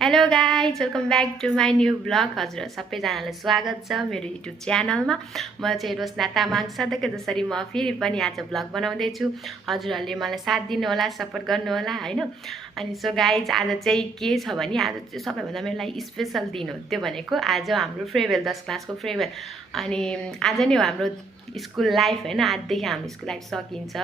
Hello guys welcome back to my new blog. हजुर सबैजनालाई स्वागत छ मेरो युट्युब च्यानलमा। म चाहिँ रोशना तामाङ, सधैँको जसरी म फेरि पनि आज ब्लग बनाउँदैछु। हजुरहरूले मलाई साथ दिनुहोला, सपोर्ट गर्नुहोला होइन। अनि सो गाइज आज चाहिँ के छ भने आज चाहिँ सबैभन्दा मेरो लागि स्पेसल दिन हो। त्यो भनेको आज हाम्रो फेयरवेल, 10 क्लासको फेयरवेल। अनि आज नै हो हाम्रो स्कुल लाइफ होइन। आजदेखि हाम्रो स्कुल लाइफ सकिन्छ।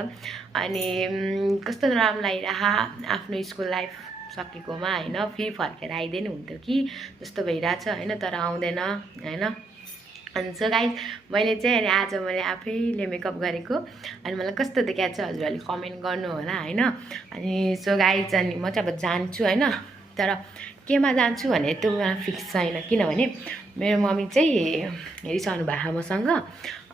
अनि कस्तो राम्रो लागिरहेको आफ्नो स्कुल लाइफ सकेकोमा होइन। फेरि फर्केर आइदिनु हुन्थ्यो कि जस्तो भइरहेछ होइन, तर आउँदैन होइन। अनि सो गाइज मैले चाहिँ अनि आज मैले आफैले मेकअप गरेको अनि मलाई कस्तो देखाएको छ हजुरहरूले कमेन्ट गर्नु होला होइन। अनि सो गाइज अनि म चाहिँ अब जान्छु होइन, तर केमा जान्छु भने त्यो मलाई फिक्स छैन। किनभने मेरो मम्मी चाहिँ रिसाउनु भएको मसँग।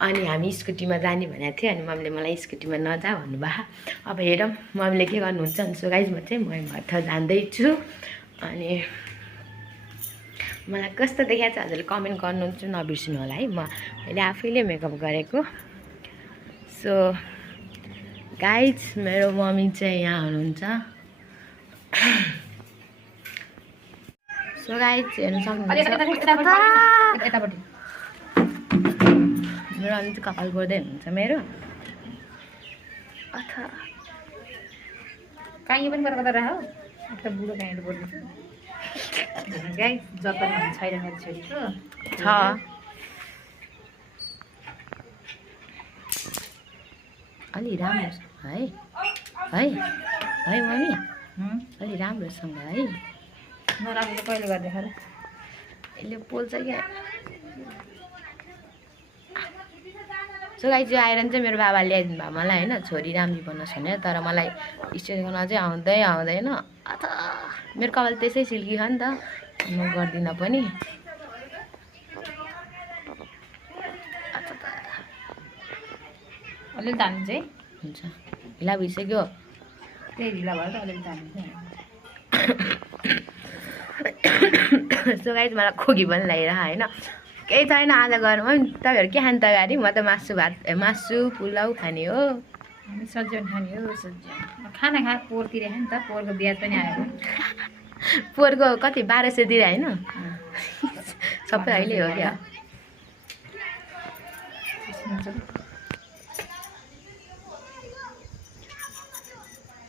अनि हामी स्कुटीमा जाने भनेको थियो अनि मम्मीले मलाई स्कुटीमा नजा भन्नुभयो। अब हेरौँ मम्मीले के गर्नुहुन्छ। अनि सो गाइज म चाहिँ घर जाँदैछु। अनि मलाई कस्तो देखाएको छ हजुरले कमेन्ट गर्नुहुन्छ, नबिर्सिनु होला है। मैले आफैले मेकअप गरेको। सो गाइज मेरो मम्मी चाहिँ यहाँ हुनुहुन्छ। सो गाइज हेर्नु सक्नुहुन्छ मेरो अनि चाहिँ कपाल गोर्दै हुनुहुन्छ मेरो। अथा काहीँ पनि गरेर राख त बुढो काहीँले बोल्दैछ गाई जतन छैन मेरो छोरीको छ। अलि राम्रोसँग है है है मम्मी, अलि राम्रोसँग है। नराम्रो त कहिले गरिदिएको र यसले पोल्छ क्या। सो गाई चाहिँ आइरन चाहिँ मेरो बाबाले ल्याइदिनु भयो मलाई होइन, छोरी राम्री बनोस् भनेर। तर मलाई स्टेज गर्न चाहिँ आउँदैन। अथवा मेरो कपाल त्यसै सिल्की छ नि त, म गर्दिनँ पनि। अलिअलि धामी चाहिँ हुन्छ ढिला भइसक्यो। त्यही ढिला भयो त अलिअलि धामी चाहिँ। सो गाइज मलाई खोकी पनि लागिरह होइन। केही छैन आज घरमा। तपाईँहरू के खाने तयारी? म त मासु पुलाउ खाने हो। हामी सब्जी खाने हो। सब्जी खाना खा पोहोरतिर नि त, पोहोरको ब्याज पनि आयो। पोहोरको कति 1200 तिर होइन सबै अहिले हो क्या।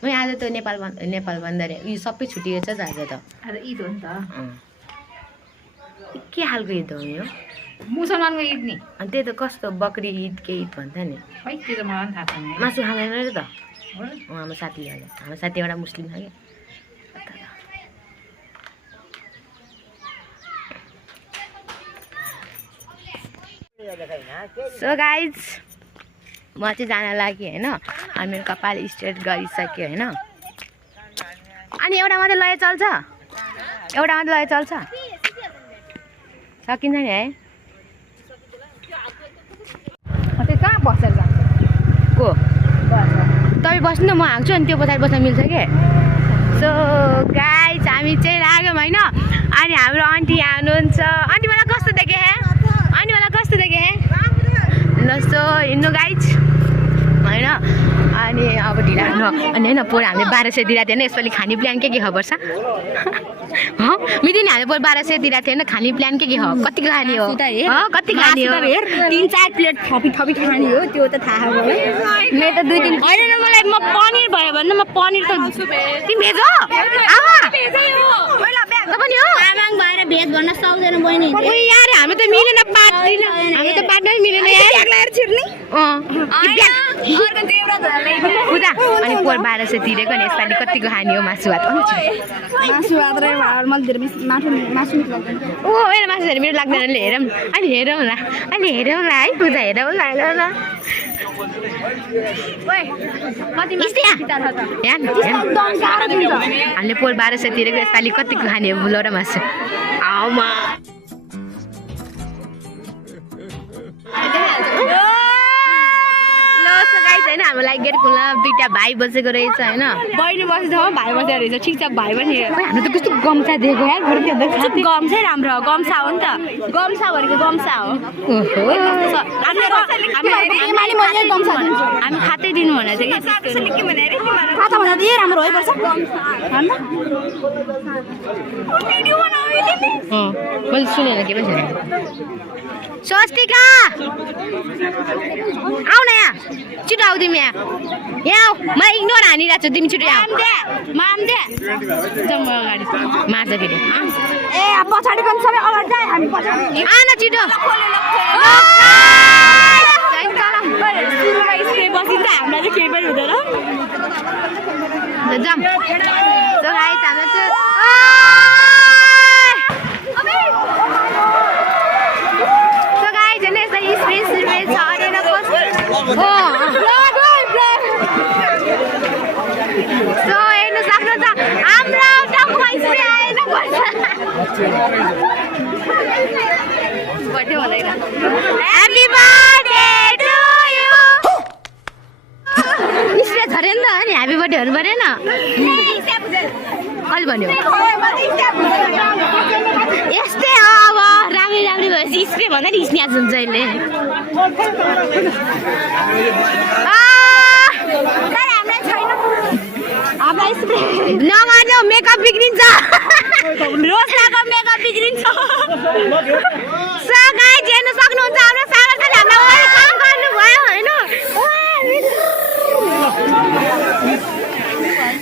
आज त नेपाल बन्द रे, उयो सबै छुट्टिएछ त आज त। आज ईद हो नि त। के खालको ईद हो यो? मुसलमानको ईद नि। अनि त्यही त कस्तो बकरी ईद के ईद भन्छ नि। खै त्यो त मलाई पनि थाहा छैन। मासु खाँदैन र त हो हाम्रो साथी एउटा मुस्लिम छ क्या। सो गाइज म चाहिँ जान लागि होइन। अनि मेरो कपाल स्ट्रेट गरिसक्यो होइन। अनि एउटा मात्रै लय चल्छ, एउटा मात्रै लय चल्छ, सकिन्छ नि है। त्यो कहाँ बसेर जान्छ को बस तपाईँ बस्नु, म हाँक्छु अनि त्यो पछाडि बस्न मिल्छ कि। सो गाइज हामी चाहिँ लाग्यौँ होइन। अनि हाम्रो आन्टी यहाँ हुनुहुन्छ। आन्टी मलाई कस्तो देखे हे? आन्टी मलाई कस्तो देखे हे? ल सो हिँड्नु गाइज होइन। अनि अब ढिला अनि होइन पोहोर हामीले 1200 दिएको थियो होइन। यसपालि खाने प्लान के खबर छ? मिल्दैन हामीले पोहोर 1200 दिएको थियो होइन। खाने प्लान के हो? कतिको खाने हो? कति खाने हो? 3-4 प्लेट थपी खाने हो। त्यो त थाहा हो मेरो त 2-3 होइन मलाई म पनिर भयो भने म पनिर त तिमी भेज हो? आमा पनि हो आमाङ भएर भेज भन्न सक्दैन बहिनी। यार हामी त मिलेन, पाट्दिन हामी त पाट्नै मिलेन यार। छिर्ने पूजा अनि पोहोर 1200 तिरेको नि। यसपालि कतिको खाने हो मासु भात? मासु भात र मासु ओ होइन मासुहरू मेरो लाग्दैन। अहिले हेरौँ ला है पूजा हेरौँ ला हामीले पोहोर 1200 तिरेको, यसपालि कतिको खाने हो पुलाउ र मासु? आउमा होइन हाम्रो लागि गेट खुल्न दुईटा भाइ बसेको रहेछ होइन बहिनी बसेको ठाउँमा भाइ बसेको रहेछ ठिक छ भाइ पनि हाम्रो त कस्तो गम्छा दिएको यार बरु त्यो खाते गम्छै राम्रो गम्छा हो नि त गम्छा भनेको गम्छा हो हामी खातै दिनु भनेको थियो कि खाता भन्दा त राम्रो है पर्छ मैले सुनेन के पनि छैन स्वस्तिका आऊ न यहाँ छिटो आऊ तिमी यहाँ आऊ मलाई इग्नोर हानिरहेको छु तिमी छिटो आऊ जम्म अगाडि मार्छ फेरि ए पछाडि पनि सबै अगाडि जाए हामी पछाडि आन छिटो सुरुमा स्प्रे बसिन्छ हामीलाई चाहिँ केही पनि हुँदैन जाम सो गाइस हाम्रो चाहिँ सो गाइस हेर्नु यस्तो स्पेस छ अरेर सो हेर्नु सक्नुहुन्छ हाम्रो टाउकोमा स्प्रे आएन बर्थडे हुँदैन happy birthday to you spray झरेन त अनि ह्याप्पी बर्थडे हुनु परेन कहिले भन्यो यस्तै हो अब राम्रै राम्रै भएपछि स्प्रे भन्दा नि स्न्याच हुन्छ अहिले नगर्नु मेकअप बिग्रिन्छ रोजको मेकअप बिग्रिन्छ सो गाइस हेर्न सक्नुहुन्छ हाम्रो सागरले हामीलाई वेलकम गर्नुभयो होइन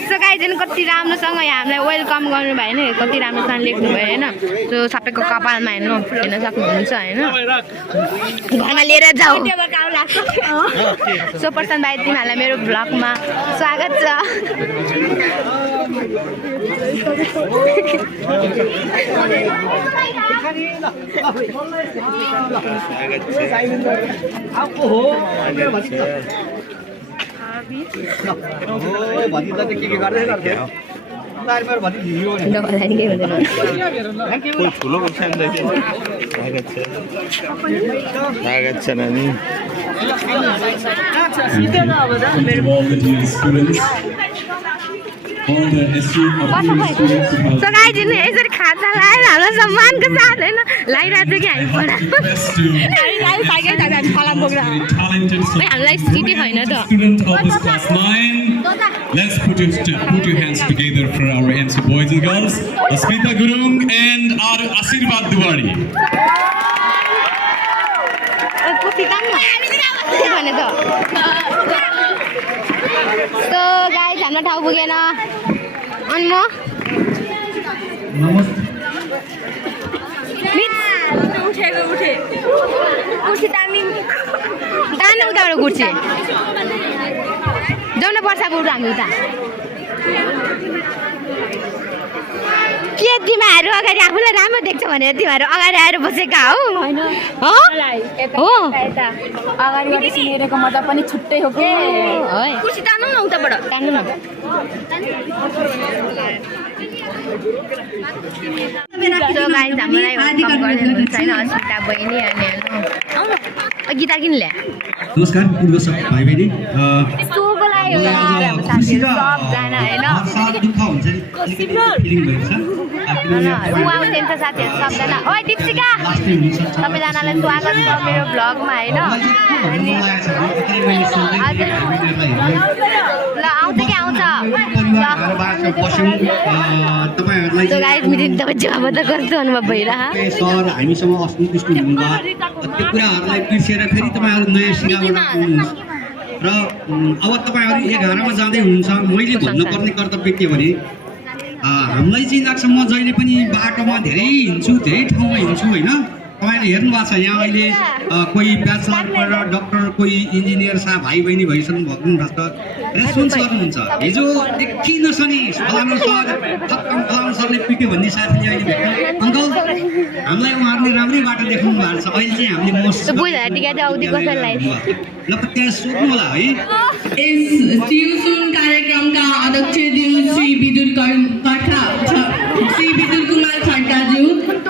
सो गाइस हेर्नु कति राम्रोसँग हामीलाई वेलकम गर्नुभयो होइन कति राम्रोसँग लेख्नुभयो होइन सो सबैको कपालमा हेर्नु हेर्न सक्नुहुन्छ होइन घरमा लिएर जाऊ सो पर्सन भाइ तिमीहरूलाई मेरो भ्लगमा स्वागत छ सो गाइस यसरी खाता लाएर हाम्रो सम्मानको साथ होइन लाइरहेको छ कि हामी हामीलाई सिटी छैन त Let's put your hands together for our NC boys and girls, Asmita Gurung and our Asirvad Diwari. भने त सो गाइस हाम्रो ठाउँ पुगेन अनि म तान्नु उताबाट कुर्सी जाउन पर्छ बुढो हामी उता के तिमीहरू अगाडि आफूलाई राम्रो देख्छ भनेर तिमीहरू अगाडि आएर बसेका हो अगाडि सिनेको मजा पनि छुट्टै हो कि कुर्सी तान्नु न उताबाट तान्नु न सो गाइस हामीलाई वेलकम गर्नुहुन्छ होइन अस्मिता बहिनी अनि हेर्नु गीता किन ल्या नमस्कार भाइ बहिनी सबजना होइन उहाँको साथीहरू सबजना ओइ दिप्सिका सबैजनालाई स्वागत छ मेरो भ्लगमा होइन ल आउँछ कि आउँछ मिटिङ तपाईँ जवाब त कस्तो अनुभव भइरह सर हामीसँग असन्तुष्ट हुनुभयो त्यो कुराहरूलाई बिर्सेर फेरि तपाईँहरू नयाँ सिराबाट आउनुहुन्छ र अब तपाईँहरू 11मा जाँदै हुनुहुन्छ मैले भन्नुपर्ने कर्तव्य के भने हामीलाई चाहिँ लाग्छ म जहिले पनि बाटोमा धेरै हिँड्छु धेरै ठाउँमा हिँड्छु होइन तपाईँले हेर्नु भएको छ यहाँ अहिले कोही ब्याचलर पढेर डक्टर कोही इन्जिनियर साहब भाइ बहिनी भइसक्नु भएको छ रेस्पोन्स गर्नुहुन्छ हिजोदेखि नसनी फलानु सर खत्तम फलानु सरले पिट्यो भन्ने साथीले अहिले भेट्नु अङ्कल हामीलाई उहाँहरूले राम्रै बाटो देखाउनु भएको छ अहिले चाहिँ हामीले ल त्यहाँ सोध्नु होला है यस ट्युसन कार्यक्रमका अध्यक्ष श्री विदुर कुमार खड्काज्यू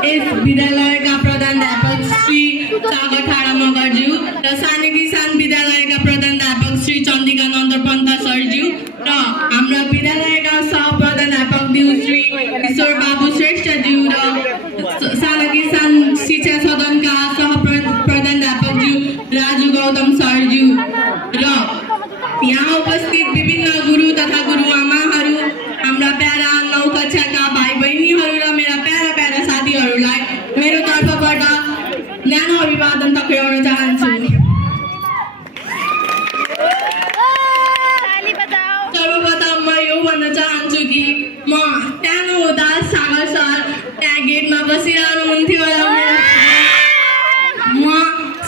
यस विद्यालयका प्रधानाध्यापक श्री सागर ठाडा मगरज्यू र साने किसान विद्यालयका प्रधानाध्यापक श्री चन्द्रिका बाबु श्रेष्ठज्यू र साना किसान शिक्षा सदनका सहप्रधानज्यू राजु गौतम सरज्यू र यहाँ उपस्थित विभिन्न गुरु तथा गुरुआमाहरू, हाम्रा प्यारा 9 कक्षाका भाइ बहिनीहरू र मेरा प्यारा प्यारा साथीहरूलाई मेरो तर्फबाट न्यानो अभिवादन टक्राउन चाहन्छु। सर्वप्रथम म यो भन्न चाहन्छु कि म सानो हुँदा सागर सर त्यहाँ गेटमा बसिरहनुहुन्थ्यो र म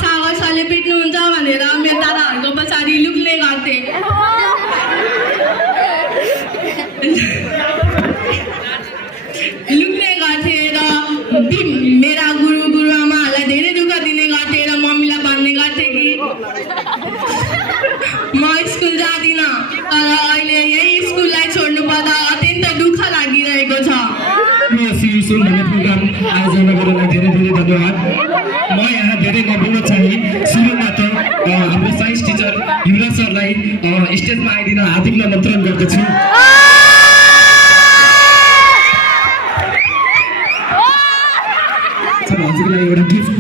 सागर सरले पिट्नुहुन्छ भनेर मेरो दादाहरूको पछाडि लुक्ने गर्थेँ। र मेरा गुरुआमाहरूलाई धेरै दुःख दिने गर्थेँ र मम्मीलाई भन्ने गर्थेँ कि म स्कुल जाँदिनँ, तर अहिले यही स्कुललाई छोड्नु पर्दा अत्यन्त दुःख लागिरहेको छ। सुन भन्ने प्रोग्राम आयोजना गर्नलाई धेरै धेरै धन्यवाद। म यहाँ धेरै नबोल्न चाहे सुरुमा त हाम्रो साइन्स टिचर युवराज सरलाई स्टेजमा आइदिन हार्दिक निमन्त्रण गर्दछु। हजुरलाई एउटा गिफ्ट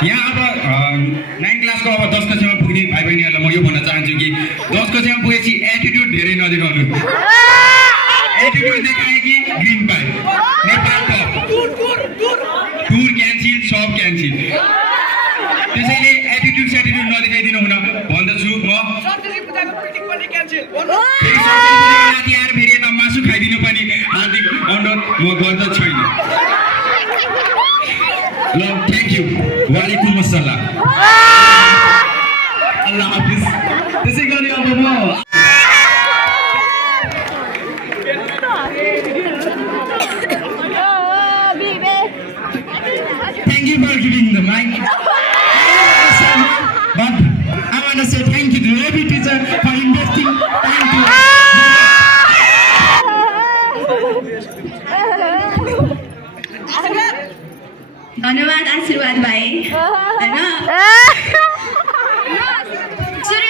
यहाँ अब 9 क्लासको अब 10 कक्षामा पुग्ने भाइ बहिनीहरूलाई म यो भन्न चाहन्छु कि 10 कक्षामा पुगेपछि एटिट्युड धेरै नदेखाउनु। एटिट्युड देखाए कि ग्रिन पाए, नेपाल टप, टुर क्यान्सिल, सब क्यान्सिल। त्यसैले एटिट्युड सेटिट्युड नदेखाइदिनु हुन भन्दछु। म माथि आएर फेरि यता मासु खाइदिनु पनि हार्दिक अनुरोध म गर्दछैन। ल थ्याङ्क यू, वालेकुम अस्सलाम, अल्लाह हाफिज। त्यसै गरी अब म thank you for giving the mic, but I want to say thank you to every teacher for investing time to धन्यवाद आशीर्वाद भाइ होइन।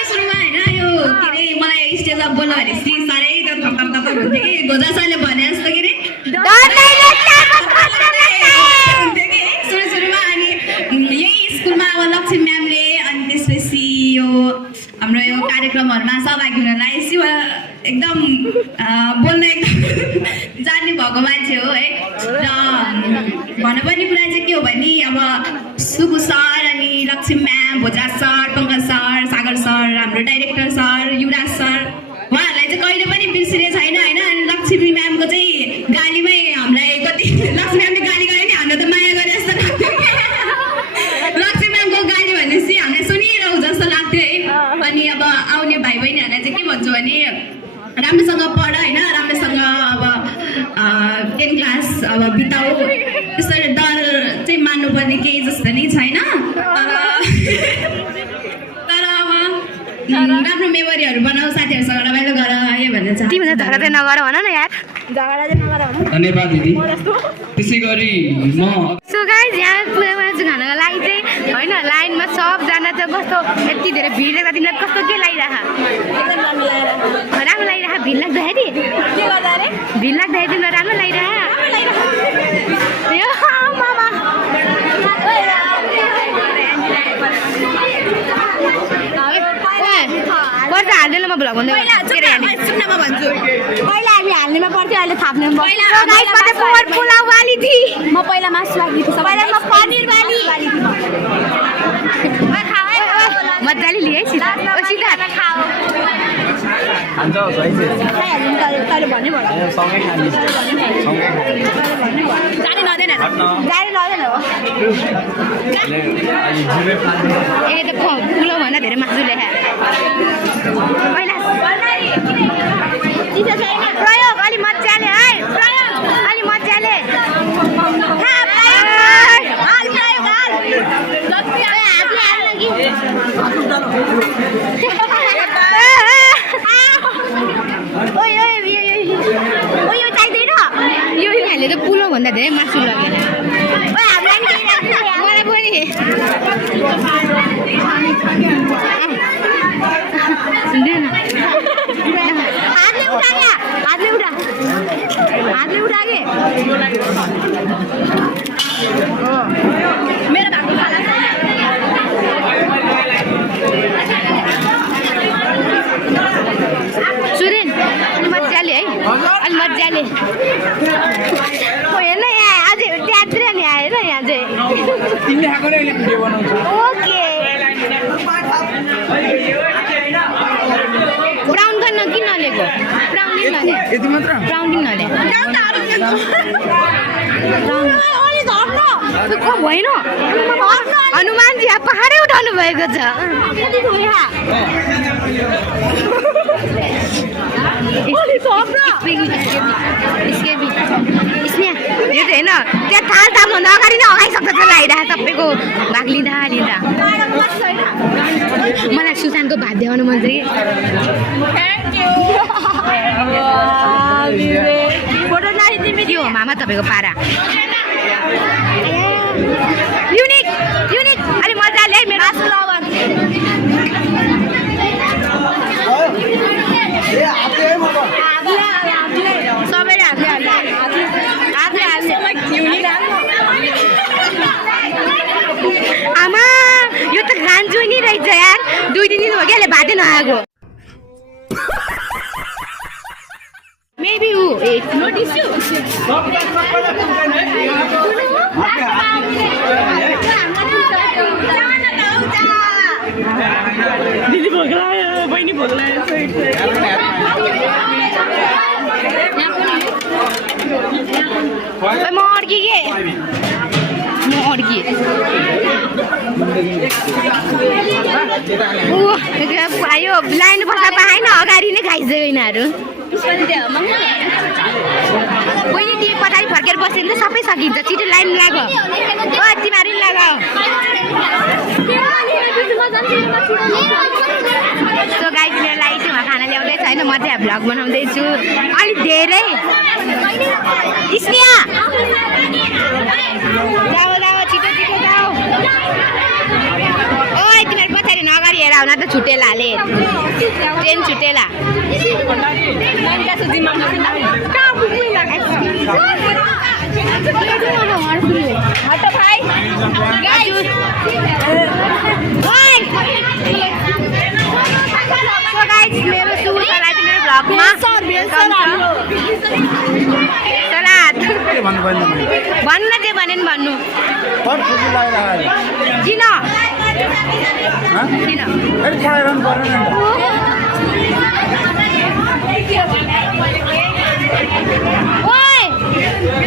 सुरुमा होइन यो के अरे मलाई स्टेजमा बोल्नु भनेपछि साह्रै त थप्पर हुन्थ्यो कि गोजा सरले भने जस्तो के अरे सुरुमा। अनि यही स्कुलमा अब लक्ष्मी म्यामले अनि त्यसपछि यो हाम्रो यो कार्यक्रमहरूमा सहभागी हुनलाई एकदम बोल्न एकदम जान्ने भएको मान्छे हो है। र भन्नुपर्ने कुरा चाहिँ के हो भने अब सुकु सर अनि लक्ष्मी म्याम, भोजराज सर, पङ्कज सर, सागर सर, हाम्रो डाइरेक्टर सर, युवराज सर, उहाँहरूलाई चाहिँ कहिले पनि बिर्सिने छैन होइन। अनि लक्ष्मी म्यामको चाहिँ गालीमै हामीलाई कति लक्ष्मी म्यामले गाली गरे नि हाम्रो त माया गरे जस्तो लाग्थ्यो। लक्ष्मी म्यामको गाली भनेपछि हामीलाई सुनिरहँ जस्तो लाग्थ्यो है। अनि अब आउने भाइ बहिनीहरूलाई चाहिँ के भन्छु भने राम्रोसँग पढ होइन, राम्रोसँग अब 10 क्लास अब बिताऊ, त्यसरी डर चाहिँ मान्नुपर्ने केही जस्तो नै छैन। तर अब राम्रो मेमोरीहरू बनाऊ, साथीहरूसँग रमाइलो गर यो भन्न चाहन्छु। तिमीले झगडा चाहिँ नगर भन न यार। धन्यवाद दिदी। त्यसै गरी म सो गाइज यहाँ पुरा मासु खानको लागि चाहिँ होइन लाइनमा सबजना चाहिँ कस्तो यति धेरै भिड लाग्दा तिमीलाई कस्तो के लागिरह राम्रो लागिरह भिड लाग्दाखेरि भिड लाग्दाखेरि तिमीलाई राम्रो लागिरह पर्छ हाल्दैन म भ्लग भन्दै सुन्नमा भन्छु। पहिला हामी हाल्नेमा पर्थ्यो, अहिले थाप्ने म पहिला मासु लाग्ने थियो, पहिला म पनिर वाली मजाले लिए सिधा ए त ठुलो भन्दा धेरै मासु ल्याए पहिला प्रयोग अलि मजाले है, प्रयोग अलि मजाले भन्दा धेरै मासु लगेन मलाई पनि हातले उठा के मेरो भागको खाला सुरेन अलि मजाले है अलि मजाले हेर्न यहाँ आज ट्यात्र नि आएर यहाँ चाहिँ ओके ब्राउन गर्न किन नलिएको ब्राउन किन नले ब्राउन किन नले भएन हनुमानजी पहाडै उठाउनु भएको छ यो चाहिँ होइन त्यहाँ थाल तालभन्दा अगाडि नै अगाइसक्छ जसलाई आइरहेको सबैको भाग लिँदा मलाई सुशान्तको भात देखाउनु मन छ कि यो मामा तपाईँको पारा युनिक युनिक अलिक मजाले है मेरो सबैले आमा यो त खान्छु नि रहेछ यार 2 दिन हो कि अहिले भातै नआएको Maybe who? Notice you. दिदी भोग्ला बहिनी भोग्ला म अड्की के म अड्की यो लाइन बस्दा पाएन अगाडि नै खाइसक्यो यिनीहरू बहिनी तिमी पछाडि फर्केर बस्यो भने त सबै सकिन्छ छिटो लाइन लाग तिमीहरू नि लाग सो गाइस मेरो लागि चाहिँ उहाँ खाना ल्याउँदैछ होइन म चाहिँ भ्लग बनाउँदैछु अलिक धेरै स्नेहा जाऊ जाऊ छिटो छिटो जाऊ ओइ तिमीहरू पछाडि नगरी हेर हुन त छुटेला हाले ट्रेन छुटेला हट भाइ मेरो सुरु सलाद मेरो भ्लगमा सलाद भन्न चाहिँ भने नि भन्नु किन ओइ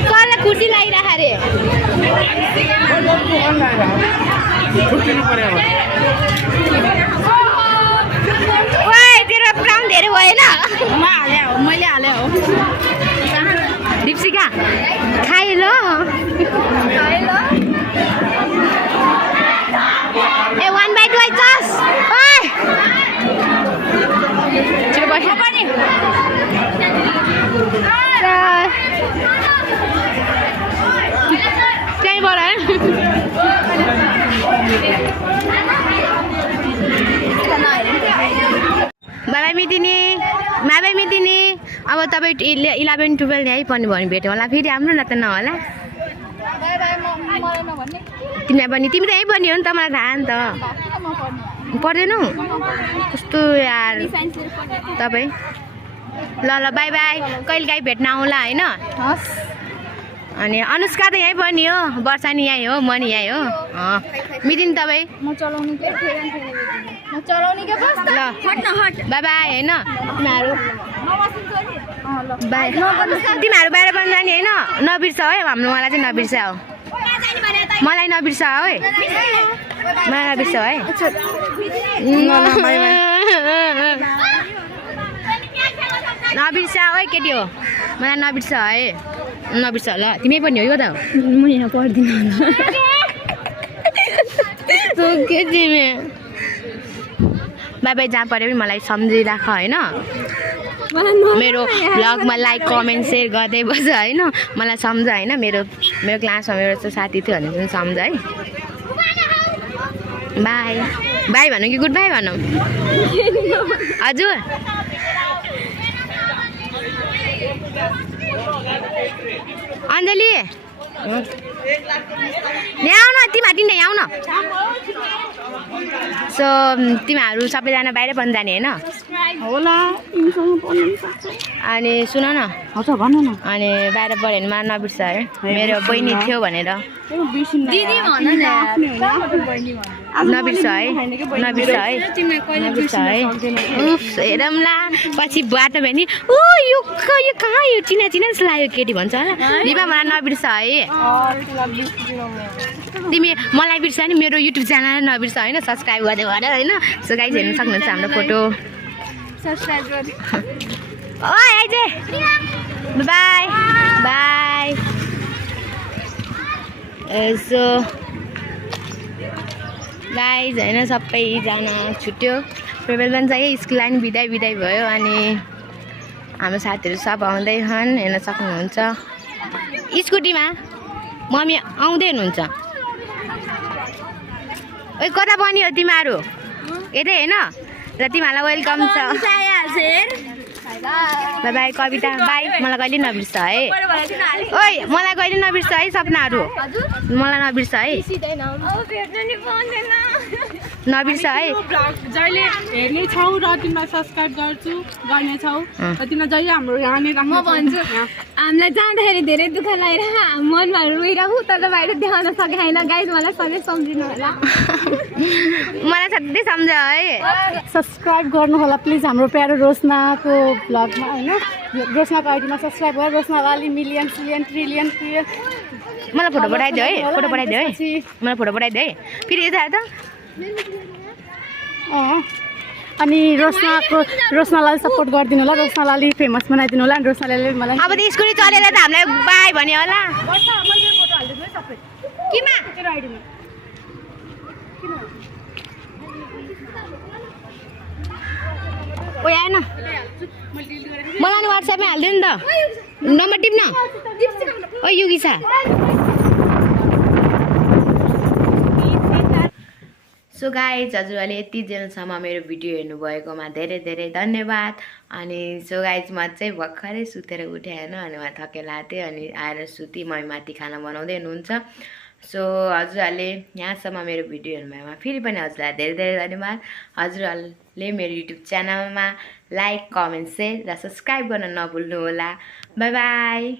कसलाई खुसी लागिरहेको अरे ओइ तेरो ब्राउन धेरै भएन मैले हाले हो दीप्सिका खाए ल ए 1 बाइट वाइचास ओइ छिटो बस्नु पनि त्यहीँबाट बाबा मिदिनी अब तपाईँ 11-12 यहीँ पढ्नु भयो भने भेट्यो होला फेरि हाम्रो न त नहोला तिमीलाई पनि तिमी त यहीँ पढ्ने हो नि त मलाई थाहा नि त पढ्दैनौ कस्तो यार तपाईँ ल ल बाई बाई कहिलेकाहीँ भेट्न आउँला होइन अनि अनुष्का त यहीँ पनि हो वर्षा नि यहीँ हो म नि यहीँ हो मिदिन तपाईँ ल बाई बाई होइन तिमीहरू बाहिर पनि जाने होइन नबिर्स है हाम्रो मलाई चाहिँ नबिर्स हो मलाई नबिर्स है मलाई नबिर्स है नबिर्स है केटी हो मलाई नबिर्स है नबिर्स ल तिमी पनि हो यो त म यहाँ पढ्दिनँ के तिमी बाई बाई जहाँ पऱ्यो पनि मलाई सम्झिराख होइन मेरो ब्लगमा लाइक कमेन्ट सेयर गर्दै बस्छ होइन मलाई सम्झ होइन मेरो क्लासमा मेरो चाहिँ साथी थियो भने पनि सम्झ है बाई बाई भनौँ कि गुड बाई भनौँ हजुर अञ्जली यहाँ आउन तिमीहरू यहाँ आउन सो तिमीहरू सबैजना बाहिर पनि जाने होइन होला अनि सुन न हजुर भन्नु न अनि बाहिर पढ्यो भने मलाई नबिर्स है मेरो बहिनी थियो भनेर दिदी भन न नबिर्स है उफ हेरौँला पछि बाटो भयो नि ऊ यो कहाँ यो चिना जस्तो लाग्यो केटी भन्छ होला दिपा मलाई नबिर्स है तिमी मलाई बिर्स नि मेरो युट्युब च्यानल नबिर्स होइन सब्सक्राइब गर्दै भएर होइन सो गाइज हेर्नु सक्नुहुन्छ हाम्रो फोटो ओइ आइज बाई बाई सो गाइज होइन सबैजना छुट्यो फेयरवेल पनि चाहिँ स्कुल लाइन बिदाई भयो अनि हाम्रो साथीहरू सब आउँदैछन् हेर्न सक्नुहुन्छ स्कुटीमा मम्मी आउँदै हुनुहुन्छ ओइ कता पनि हो तिमीहरू यतै होइन र तिमीहरूलाई वेलकम छ बाई बाई कविता बाई मलाई कहिले नबिर्स है ओइ मलाई कहिले नबिर्स है सपनाहरू मलाई नबिर्स है नबिर्स है जहिले हेर्ने छौ र तिमीलाई सब्सक्राइब गर्नेछौ र तिमीलाई जहिले हाम्रो यहाँनिर म भन्छु हामीलाई जाँदाखेरि धेरै दुःख लागेर मनमा रोइरहेको तर बाहिर देखाउन सकेन गाइज मलाई सधैँ सम्झिनु होला मलाई सधैँ सम्झ है सब्सक्राइब गर्नु होला प्लिज हाम्रो प्यारो रोशनाको ब्लगमा होइन रोशनाको आइडीमा सब्सक्राइब गरेर रोशना लाली मिलियन सिलियन ट्रिलियन मलाई फोटो पठाइदियो है फोटो पठाइदियो है मलाई फोटो पठाइदियो है फेरि यता त अनि रोशनालाई सपोर्ट गरिदिनु होला रोशनालाई फेमस बनाइदिनु होला अनि रोशनाले मलाई अब त स्कुटी चलेर त हामीलाई बाई भन्यो होला केमा ओ आएन मलाई नि वाट्सएपमै हालिदियो नि त नम्बर टिप्न ओ युगिसा सो गाइज हजुरहरूले यति जेलसम्म मेरो भिडियो हेर्नुभएकोमा धेरै धेरै धन्यवाद अनि सो गाइज म चाहिँ भर्खरै सुतेर उठेँ होइन अनि म थकेला थिएँ अनि आएर सुती मम्मी माथि खाना बनाउँदै हुनुहुन्छ सो हजुरहरूले यहाँसम्म मेरो भिडियो हेर्नुभएकोमा फेरि पनि हजुरलाई धेरै धेरै धन्यवाद हजुरहरूले मेरो युट्युब च्यानलमा लाइक कमेन्ट सेयर र सब्सक्राइब गर्न नभुल्नु होला बाई बाई